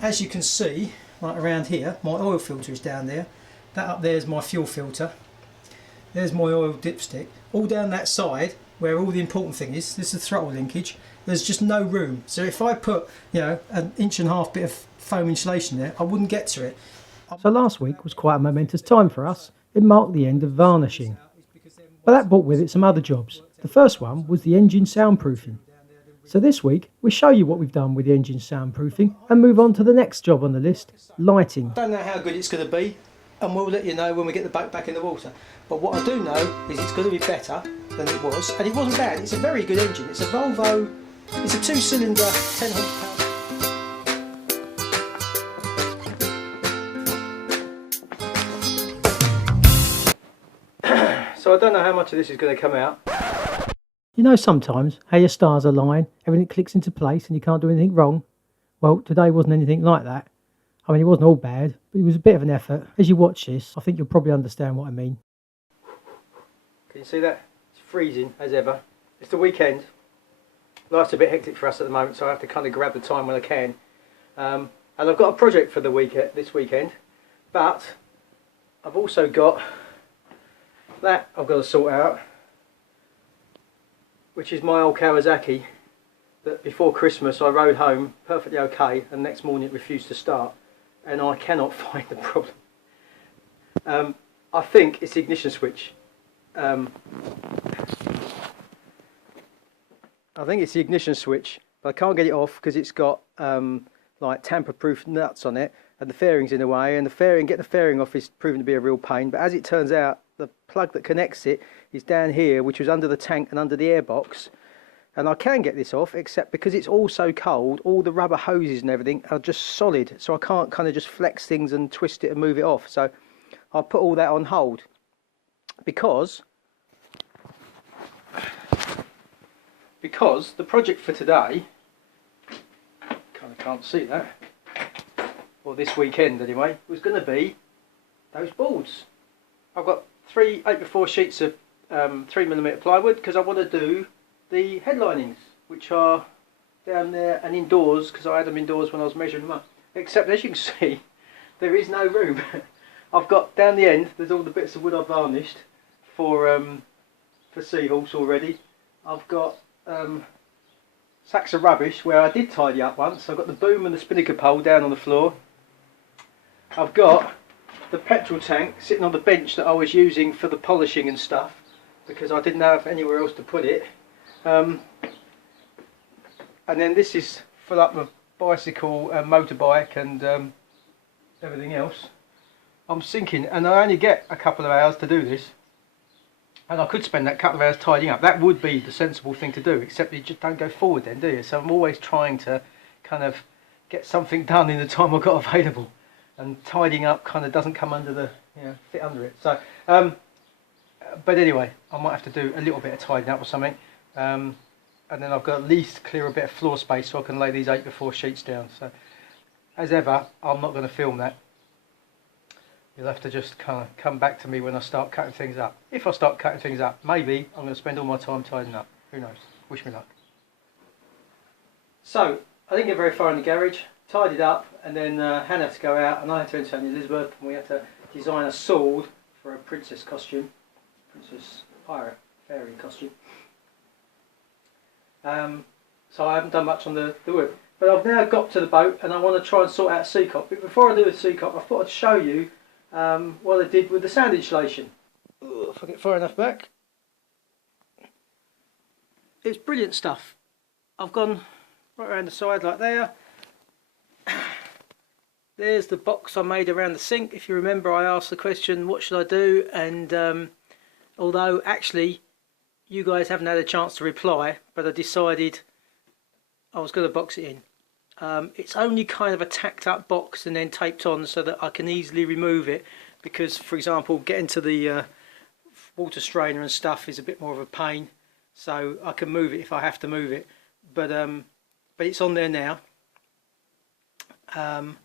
as you can see, like around here, my oil filter is down there. That up there is my fuel filter. There's my oil dipstick. All down that side, where all the important thing is, this is the throttle linkage, there's just no room. So if I put, you know, an 1.5 inch bit of foam insulation there, I wouldn't get to it. So last week was quite a momentous time for us. It marked the end of varnishing. But that brought with it some other jobs. The first one was the engine soundproofing. So this week, we'll show you what we've done with the engine soundproofing and move on to the next job on the list, lighting. I don't know how good it's going to be, and we'll let you know when we get the boat back in the water. But what I do know is it's going to be better than it was, and it wasn't bad. It's a very good engine. It's a Volvo, it's a 2-cylinder, 10 horsepower. So I don't know how much of this is going to come out. You know sometimes how your stars align, everything clicks into place and you can't do anything wrong? Well, today wasn't anything like that. I mean, it wasn't all bad, but it was a bit of an effort. As you watch this, I think you'll probably understand what I mean. Can you see that? It's freezing as ever. It's the weekend. Life's a bit hectic for us at the moment, so I have to kind of grab the time when I can. And I've got a project for this weekend, but I've also got that I've got to sort out, which is my old Kawasaki that before Christmas I rode home perfectly okay, and next morning it refused to start, and I cannot find the problem. I think it's the ignition switch. I think it's the ignition switch, but I can't get it off because it's got like tamper-proof nuts on it, and the fairing's in the way, and getting the fairing off is proving to be a real pain. But as it turns out, the plug that connects it is down here, which was under the tank and under the airbox, and I can get this off, except because it's all so cold, all the rubber hoses and everything are just solid, so I can't kind of just flex things and twist it and move it off. So I'll put all that on hold because the project for today, kind of can't see that, or this weekend anyway, was going to be those boards. I've got 3 8x4 sheets of 3mm plywood because I want to do the headlinings, which are down there and indoors, because I had them indoors when I was measuring them up. Except, as you can see, there is no room. I've got down the end, there's all the bits of wood I've varnished for Seahorse already. I've got sacks of rubbish where I did tidy up once. I've got the boom and the spinnaker pole down on the floor. I've got the petrol tank sitting on the bench that I was using for the polishing and stuff, because I didn't have anywhere else to put it. And then this is full up with bicycle and motorbike and everything else. I'm thinking, and I only get a couple of hours to do this, and I could spend that couple of hours tidying up. That would be the sensible thing to do, except you just don't go forward then, do you? So I'm always trying to kind of get something done in the time I've got available, and tidying up kind of doesn't come under the, you know, fit under it. So but anyway, I might have to do a little bit of tidying up or something, and then I've got at least clear a bit of floor space so I can lay these 8x4 sheets down. So as ever, I'm not going to film that. You'll have to just kind of come back to me when I start cutting things up. If I start cutting things up, maybe I'm going to spend all my time tidying up. Who knows? Wish me luck. So I didn't get very far in the garage, tidied up, and then Hannah had to go out, and I had to enter St. Elizabeth, and we had to design a sword for a princess costume, princess pirate fairy costume. So I haven't done much on the wood, but I've now got to the boat, and I want to try and sort out Seacop. But before I do the Seacop, I thought I'd show you what I did with the sound insulation. Ooh, if I get far enough back. It's brilliant stuff. I've gone right around the side like there. There's the box I made around the sink. If you remember, I asked the question, what should I do? And although actually you guys haven't had a chance to reply, but I decided I was going to box it in. It's only kind of a tacked up box and then taped on so that I can easily remove it, because for example getting to the water strainer and stuff is a bit more of a pain, so I can move it if I have to move it, but it's on there now, and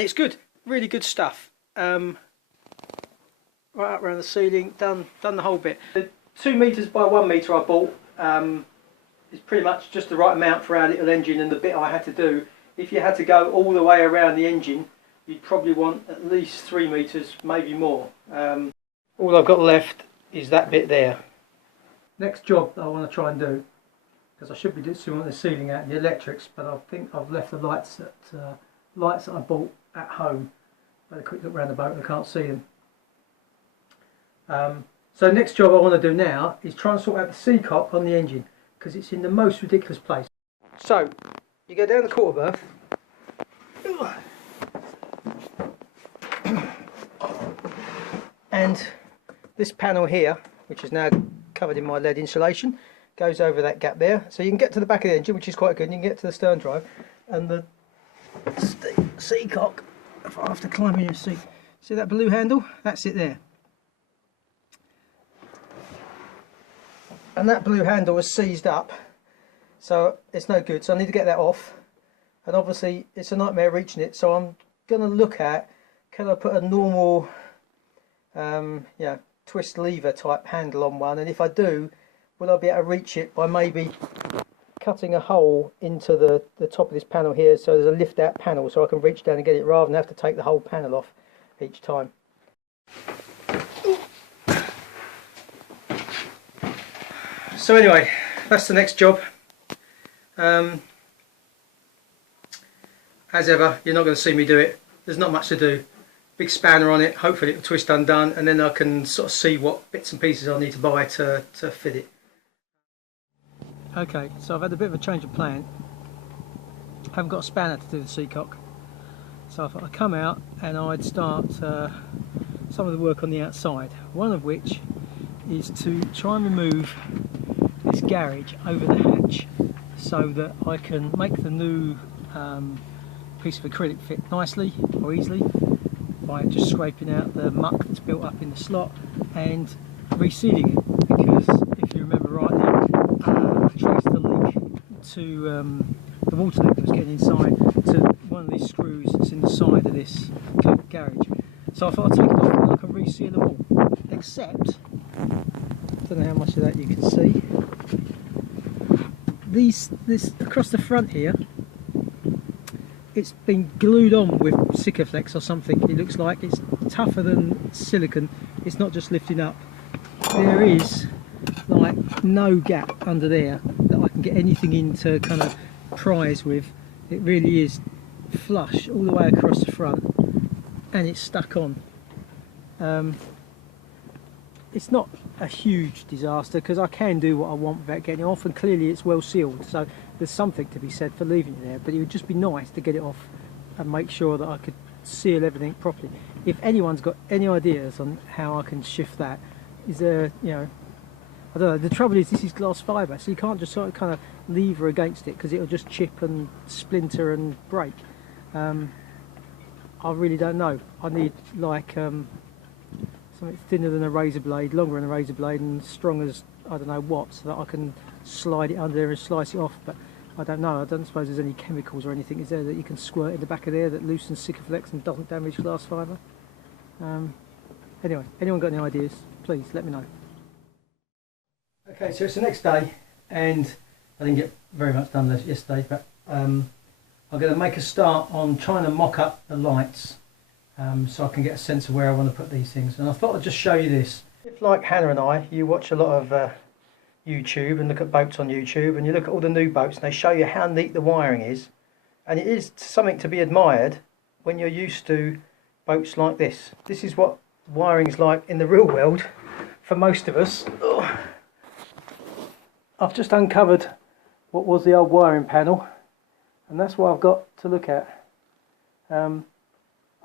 it's good, really good stuff. Right up around the ceiling, done the whole bit. The 2 meters by 1 meter I bought is pretty much just the right amount for our little engine, and the bit I had to do if you had to go all the way around the engine, you'd probably want at least 3 metres, maybe more. All I've got left is that bit there. Next job that I want to try and do, because I should be doing the ceiling out and the electrics, but I think I've left the lights that I bought at home. I had a quick look around the boat and I can't see them. So next job I want to do now is try and sort out the seacock on the engine, because it's in the most ridiculous place. So you go down the quarter berth, and this panel here, which is now covered in my lead insulation, goes over that gap there, so you can get to the back of the engine, which is quite good, and you can get to the stern drive, and the seacock, if I have to climb in your seat, see that blue handle? That's it there. And that blue handle was seized up, so it's no good, so I need to get that off, and obviously it's a nightmare reaching it, so I'm going to look at, can I put a normal twist lever type handle on one, and if I do, will I be able to reach it by maybe cutting a hole into the top of this panel here, so there's a lift out panel so I can reach down and get it rather than have to take the whole panel off each time. So anyway, that's the next job. As ever, you're not going to see me do it. There's not much to do. Big spanner on it, hopefully it'll twist undone, and then I can sort of see what bits and pieces I need to buy to fit it. Okay, so I've had a bit of a change of plan. I haven't got a spanner to do the seacock, so I thought I'd come out and I'd start some of the work on the outside, one of which is to try and remove this garage over the hatch so that I can make the new piece of acrylic fit nicely or easily by just scraping out the muck that's built up in the slot and resealing it, because if you remember rightly, I traced the leak to the water leak that was getting inside to one of these screws that's in the side of this garage. So I thought I'd take it off and I can reseal them all, except, I don't know how much of that you can see, this across the front here, it's been glued on with Sikaflex or something. It looks like it's tougher than silicone, it's not just lifting up. There is like no gap under there that I can get anything in to kind of prise with. It really is flush all the way across the front, and it's stuck on. It's not a huge disaster because I can do what I want without getting it off, and clearly it's well sealed, so there's something to be said for leaving it there, but it would just be nice to get it off and make sure that I could seal everything properly. If anyone's got any ideas on how I can shift that, is there, you know, I don't know, the trouble is this is glass fibre, so you can't just sort of kind of lever against it because it'll just chip and splinter and break. I really don't know. I need like something thinner than a razor blade, longer than a razor blade, and strong as I don't know what, so that I can slide it under there and slice it off. But I don't know, I don't suppose there's any chemicals or anything, is there, that you can squirt in the back of there that loosens Sikaflex and doesn't damage glass fibre? Anyway, anyone got any ideas, please let me know. Okay, so it's the next day and I didn't get very much done yesterday, but I'm going to make a start on trying to mock up the lights so I can get a sense of where I want to put these things. And I thought I'd just show you this. If, like Hannah and I, you watch a lot of YouTube and look at boats on YouTube, and you look at all the new boats and they show you how neat the wiring is, and it is something to be admired when you're used to boats like this. This is what wiring is like in the real world for most of us. Ugh. I've just uncovered what was the old wiring panel, and that's what I've got to look at.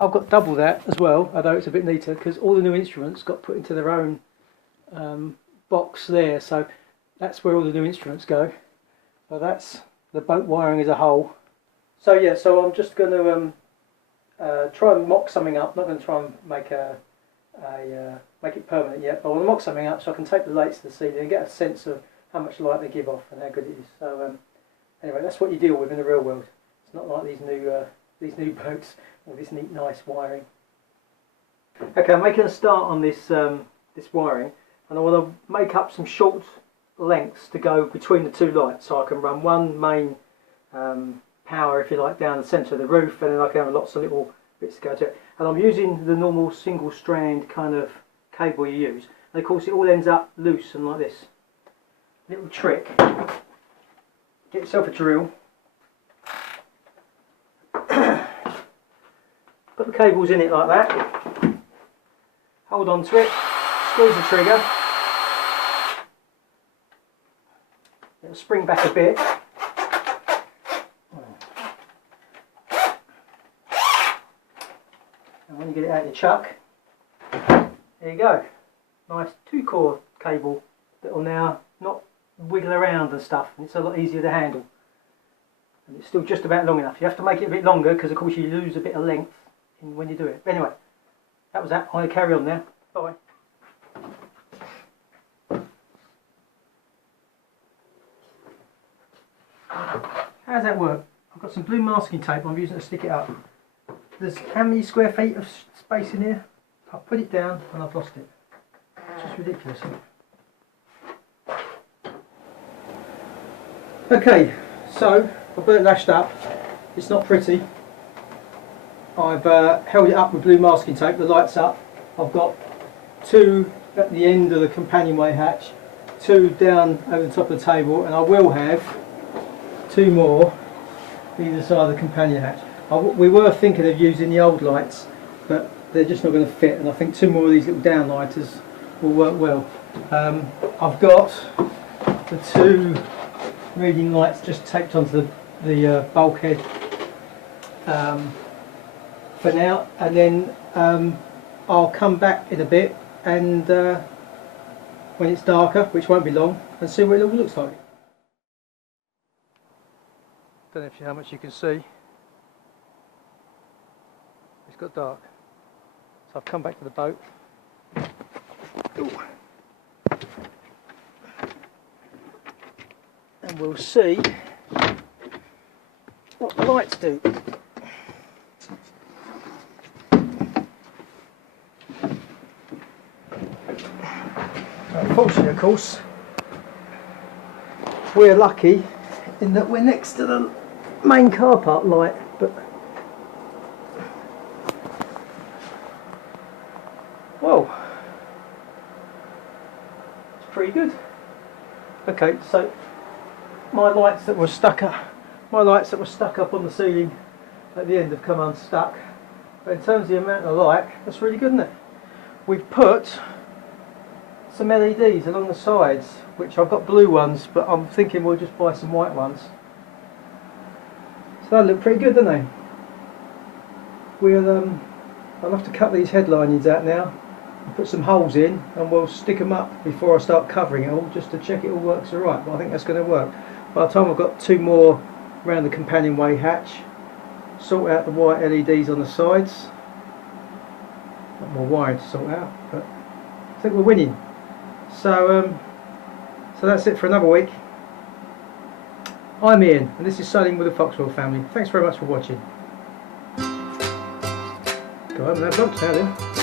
I've got double that as well, although it's a bit neater because all the new instruments got put into their own box there, so that's where all the new instruments go. But that's the boat wiring as a whole. So yeah, so I'm just going to try and mock something up. Not going to try and make make it permanent yet, but I want to mock something up so I can take the lights to the ceiling and get a sense of how much light they give off and how good it is. So anyway, that's what you deal with in the real world. It's not like these new boats or this neat, nice wiring. Okay, I'm making a start on this this wiring, and I want to make up some short lengths to go between the two lights, so I can run one main power, if you like, down the centre of the roof, and then I can have lots of little bits to go to it. And I'm using the normal single strand kind of cable you use, and of course it all ends up loose and like this. Little trick: get yourself a drill, put the cables in it like that, hold on to it, squeeze the trigger, it'll spring back a bit. And when you get it out of your chuck, there you go. Nice 2-core cable that will now not wiggle around and stuff, and it's a lot easier to handle. And it's still just about long enough. You have to make it a bit longer because of course you lose a bit of length when you do it. But anyway, that was that. I'm going to carry on now. Bye. How does that work? I've got some blue masking tape I'm using to stick it up. There's how many square feet of space in here? I've put it down and I've lost it. It's just ridiculous, isn't it? Okay, so I've got it lashed up. It's not pretty. I've held it up with blue masking tape. The light's up. I've got 2 at the end of the companionway hatch, 2 down over the top of the table, and I will have 2 more either side of the companion hatch. We were thinking of using the old lights, but they're just not going to fit, and I think 2 more of these little downlighters will work well. I've got the 2 reading lights just taped onto the bulkhead for now, and then I'll come back in a bit and when it's darker, which won't be long, and see what it all looks like. Don't know how much you can see. It's got dark. So I've come back to the boat. Ooh. And we'll see what the lights do. Unfortunately, of course, we're lucky in that we're next to the main car park light, but whoa, it's pretty good. Okay, so my lights that were stuck up on the ceiling at the end have come unstuck. But in terms of the amount of light, that's really good, isn't it? We've put some LEDs along the sides, which I've got blue ones, but I'm thinking we'll just buy some white ones. So they look pretty good, don't they? I'll have to cut these headlinings out now and put some holes in, and we'll stick them up before I start covering it all, just to check it all works alright. But I think that's going to work. By the time I've got 2 more around the companionway hatch, sort out the white LEDs on the sides. Not more wiring to sort out, but I think we're winning. So that's it for another week. I'm Ian, and this is Sailing with the Foxwell family. Thanks very much for watching. Go home and have lunch now then.